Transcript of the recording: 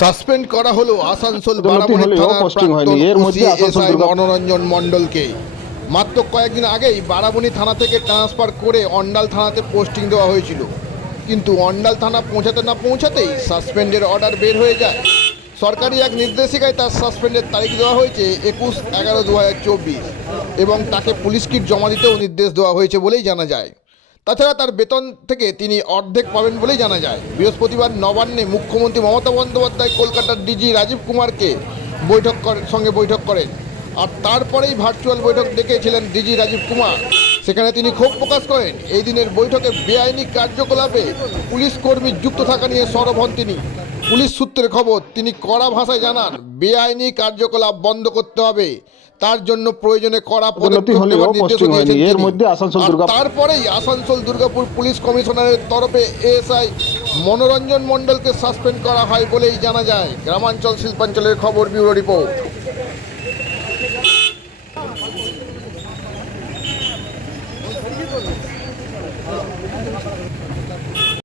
Suspend করা হলো আসানসোল বারামণি থানার posting হয়নি। এর মধ্যে আসানসোল মনোরঞ্জন মণ্ডলকে। মাত্র কয়েকদিন আগেই বারাবণী থানা থেকে ট্রান্সফার করে অন্ডাল থানাতে পোস্টিং দেওয়া হয়েছিল। কিন্তু অন্ডাল থানা পৌঁছাতে না পৌঁছাতেই সাসপেন্ডের অর্ডার বের হয়ে যায়। সরকারি এক নির্দেশিকায় তার সাসপেন্ডের তারিখ দেওয়া হয়েছে একুশ এগারো দু হাজার চব্বিশ এবং তাকে পুলিশ কিট জমা দিতেও নির্দেশ দেওয়া হয়েছে বলেই জানা যায়। তাছাড়া তার বেতন থেকে তিনি অর্ধেক পাবেন বলেই জানা যায়। বৃহস্পতিবার নবান্নে মুখ্যমন্ত্রী মমতা বন্দ্যোপাধ্যায় কলকাতার ডিজি রাজীব কুমারকে বৈঠক সঙ্গে বৈঠক করেন। আর তারপরেই ভার্চুয়াল বৈঠক ডেকেছিলেন ডিজি রাজীব কুমার। সেখানে তিনি ক্ষোভ প্রকাশ করেন। এই দিনের বৈঠকে বেআইনি কার্যকলাপে পুলিশ কর্মী যুক্ত থাকা নিয়ে সরব হন তিনি। পুলিশ সূত্রে খবর তিনি কড়া ভাষায় জানান বেআইনি কার্যকলাপ বন্ধ করতে হবে। তার জন্য প্রয়োজনে কড়া পদক্ষেপ নেওয়ার নির্দেশ দিয়েছেন এর মধ্যে আসানসোল তারপরেই আসানসোল দুর্গাপুর পুলিশ কমিশনারের তরফে এএসআই মনোরঞ্জন মণ্ডলকে সাসপেন্ড করা হয় বলেই জানা যায়। গ্রামাঞ্চল শিল্পাঞ্চলের খবর ব্যুরো রিপোর্ট।